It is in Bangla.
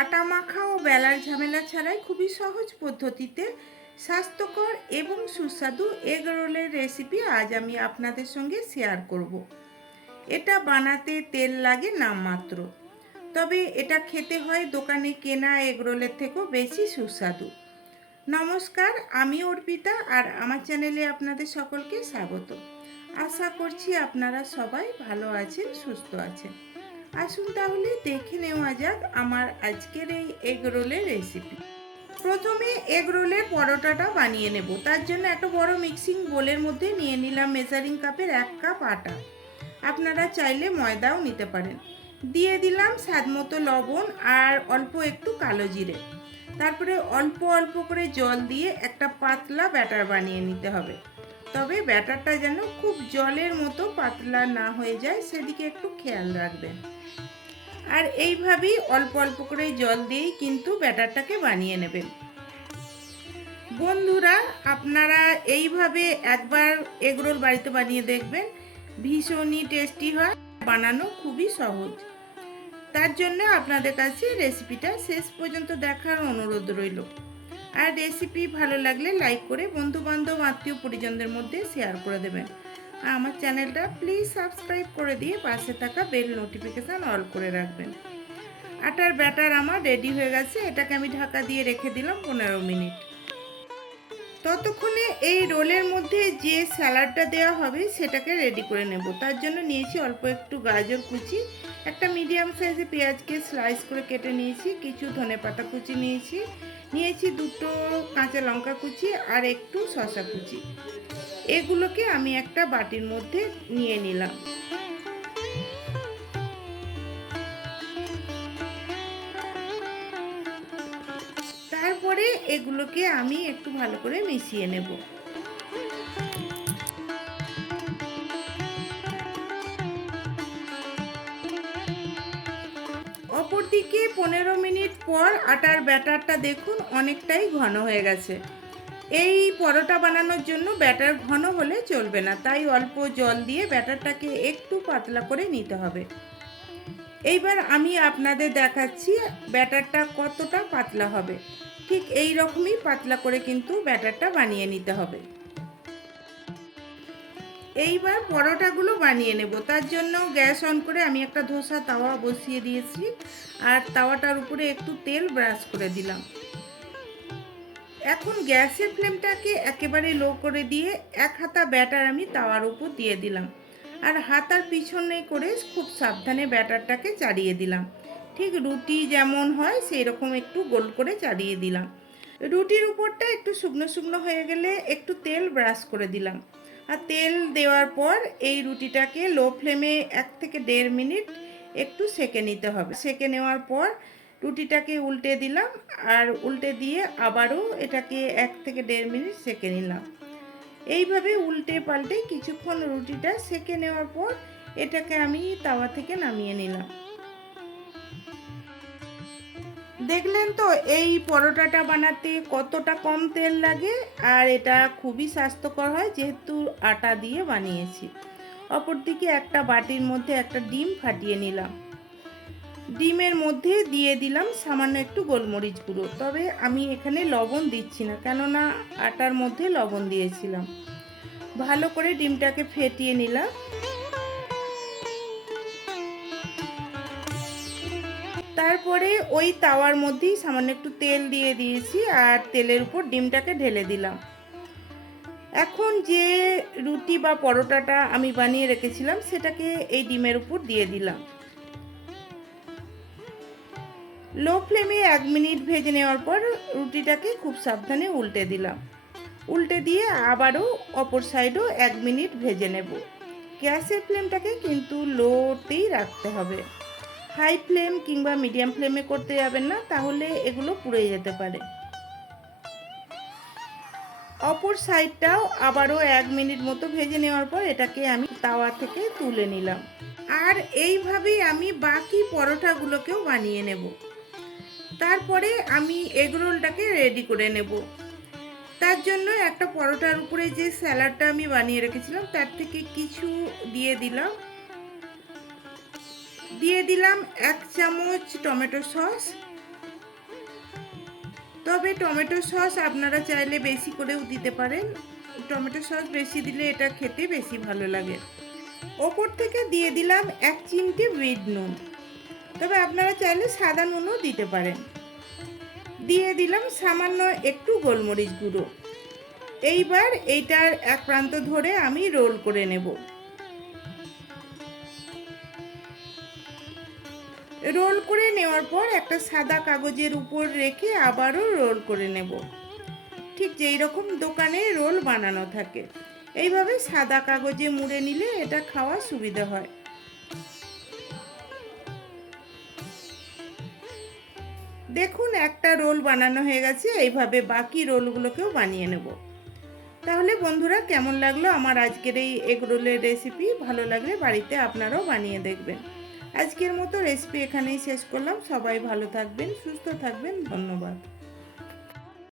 আটা মাখা ও বেলার ঝামেলা ছাড়াই খুবই সহজ পদ্ধতিতে স্বাস্থ্যকর এবং সুস্বাদু এগ রোলের রেসিপি আজ আমি আপনাদের সঙ্গে শেয়ার করব। এটা বানাতে তেল লাগে নামমাত্র, তবে এটা খেতে হয় দোকানে কেনা এগ রোলের থেকেও বেশি সুস্বাদু। নমস্কার, আমি অর্পিতা আর আমার চ্যানেলে আপনাদের সকলকে স্বাগত। আশা করছি আপনারা সবাই ভালো আছেন, সুস্থ আছেন। আসুন তাহলে দেখে নেওয়া যাক আমার আজকের এই এগ রোলের রেসিপি। প্রথমে এগ রোলের পরোটাটা বানিয়ে নেব। তার জন্য একটা বড় মিক্সিং বোলের মধ্যে নিয়ে নিলাম মেজারিং কাপের 1 কাপ আটা। আপনারা চাইলে ময়দাও নিতে পারেন। দিয়ে দিলাম স্বাদ মতো লবণ আর অল্প একটু কালো জিরে। তারপরে অল্প অল্প করে জল দিয়ে একটা পাতলা ব্যাটার বানিয়ে নিতে হবে। তবে ব্যাটারটা যেন খুব জলের মতো পাতলা না হয়ে যায়, সেদিকে একটু খেয়াল রাখবেন। আর এইভাবেই অল্প অল্প করে জল দিয়েই কিন্তু ব্যাটারটাকে বানিয়ে নেবেন। বন্ধুরা, আপনারা এইভাবে একবার এগরোল বাড়িতে বানিয়ে দেখবেন, ভীষণই টেস্টি হয়, বানানো খুবই সহজ। তার জন্য আপনাদের কাছে রেসিপিটা শেষ পর্যন্ত দেখার অনুরোধ রইল। আর রেসিপি ভালো লাগলে লাইক করে বন্ধুবান্ধব আত্মীয় পরিজনদের মধ্যে শেয়ার করে দেবেন। আর আমার চ্যানেলটা প্লিজ সাবস্ক্রাইব করে দিয়ে পাশে থাকা বেল নোটিফিকেশান অল করে রাখবেন। আটার ব্যাটার আমার রেডি হয়ে গেছে। এটাকে আমি ঢাকা দিয়ে রেখে দিলাম 15 মিনিট। ততক্ষণে এই রোলের মধ্যে যে স্যালাডটা দেওয়া হবে সেটাকে রেডি করে নেব। তার জন্য নিয়েছি অল্প একটু গাজর কুচি, একটা মিডিয়াম সাইজে পেঁয়াজকে স্লাইস করে কেটে নিয়েছি, কিছু ধনেপাতা কুচি নিয়েছি 2টো কাঁচা লঙ্কা কুচি আর একটু শসা কুচি। এগুলোকে আমি একটা বাটির মধ্যে নিয়ে নিলাম। তারপরে এগুলোকে আমি একটু ভালো করে মিশিয়ে নেব। অপরদিকে 15 মিনিট পর আটার ব্যাটারটা দেখুন অনেকটাই ঘন হয়ে গেছে। এই পরোটা বানানোর জন্য ব্যাটার ঘন হলে চলবে না, তাই অল্প জল দিয়ে ব্যাটারটাকে একটু পাতলা করে নিতে হবে। এইবার আমি আপনাদের দেখাচ্ছি ব্যাটারটা কতটা পাতলা হবে। ঠিক এই রকমই পাতলা করে কিন্তু ব্যাটারটা বানিয়ে নিতে হবে। এইবার পরোটাগুলো বানিয়ে নেব। তার জন্য গ্যাস অন করে আমি একটা ধোসা তাওয়া বসিয়ে দিয়েছি আর তাওয়াটার উপরে একটু তেল ব্রাশ করে দিলাম। এখন গ্যাসের ফ্লেমটাকে একেবারে লো করে দিয়ে 1 হাতা ব্যাটার আমি তাওয়ার উপর দিয়ে দিলাম আর হাতার পিছনে করে খুব সাবধানে ব্যাটারটাকে চাড়িয়ে দিলাম। ঠিক রুটি যেমন হয় সেই রকম একটু গোল করে চাড়িয়ে দিলাম। রুটির উপরটা একটু শুকনো শুকনো হয়ে গেলে একটু তেল ব্রাশ করে দিলাম। আর তেল দেওয়ার পর এই রুটিটাকে লো ফ্লেমে 1 থেকে 1.5 মিনিট একটু সেঁকে নিতে হবে। সেঁকে নেওয়ার পর রুটিটাকে উল্টে দিলাম আর উল্টে দিয়ে আবারও এটাকে 1 থেকে 1.5 মিনিট সেঁকে নিলাম। এইভাবে উল্টে পাল্টে কিছুক্ষণ রুটিটা সেঁকে নেওয়ার পর এটাকে আমি তাওয়া থেকে নামিয়ে নিলাম। দেখলেন তো এই পরোটাটা বানাতে কতটা কম তেল লাগে, আর এটা খুবই স্বাস্থ্যকর হয় যেহেতু আটা দিয়ে বানিয়েছি। অপরদিকে একটা বাটির মধ্যে একটা ডিম ফাটিয়ে নিলাম। ডিমের মধ্যে দিয়ে দিলাম সামান্য একটু গোলমরিচ গুঁড়ো, তবে আমি এখানে লবণ দিচ্ছি না, কেননা আটার মধ্যে লবণ দিয়েছিলাম। ভালো করে ডিমটাকে ফেটিয়ে নিলাম। তারপরে ওই তাওয়ার মধ্যেই সামান্য একটু তেল দিয়ে দিয়েছি আর তেলের উপর ডিমটাকে ঢেলে দিলাম। এখন যে রুটি বা পরোটাটা আমি বানিয়ে রেখেছিলাম সেটাকে এই ডিমের উপর দিয়ে দিলাম। লো ফ্লেমে 1 মিনিট ভেজে নেওয়ার পর রুটিটাকে খুব সাবধানে উল্টে দিলাম। উল্টে দিয়ে আবারও অপর সাইডও 1 মিনিট ভেজে নেব। গ্যাসের ফ্লেমটাকে কিন্তু লোতেই রাখতে হবে, হাই ফ্লেম কিংবা মিডিয়াম ফ্লেমে করতে যাবেন না, তাহলে এগুলো পুড়ে যেতে পারে। অপর সাইডটাও আবারও 1 মিনিট মতো ভেজে নেওয়ার পর এটাকে আমি তাওয়া থেকে তুলে নিলাম। আর এইভাবেই আমি বাকি পরোটাগুলোকেও বানিয়ে নেব। তারপরে আমি এগরোলটাকে রেডি করে নেব। তার জন্য একটা পরোটার উপরে যে স্যালাডটা আমি বানিয়ে রেখেছিলাম তার থেকে কিছু দিয়ে দিলাম 1 চামচ টমেটো সস, তবে টমেটো সস আপনারা চাইলে বেশি করেও দিতে পারেন। টমেটো সস বেশি দিলে এটা খেতে বেশি ভালো লাগে। ওপর থেকে দিয়ে দিলাম 1 চিমটে বিট নুন, তবে আপনারা চাইলে সাদা নুনও দিতে পারেন। দিয়ে দিলাম সামান্য একটু গোলমরিচ গুঁড়ো। এইবার এইটার এক প্রান্ত ধরে আমি রোল করে নেব। রোল করে নেওয়ার পর একটা সাদা কাগজের উপর রেখে আবারও রোল করে নেব, ঠিক যেই রকম দোকানে রোল বানানো থাকে। এইভাবে সাদা কাগজে মুড়ে নিলে এটা খাওয়া সুবিধা হয়। দেখুন একটা রোল বানানো হয়ে গেছে, এইভাবে বাকি রোলগুলোকেও বানিয়ে নেব। তাহলে বন্ধুরা, কেমন লাগলো আমার আজকের এই এগ রোলের রেসিপি? ভালো লাগলে বাড়িতে আপনারাও বানিয়ে দেখবেন। আজকের মতো রেসিপি এখানেই শেষ করলাম। সবাই ভালো থাকবেন, সুস্থ থাকবেন। ধন্যবাদ।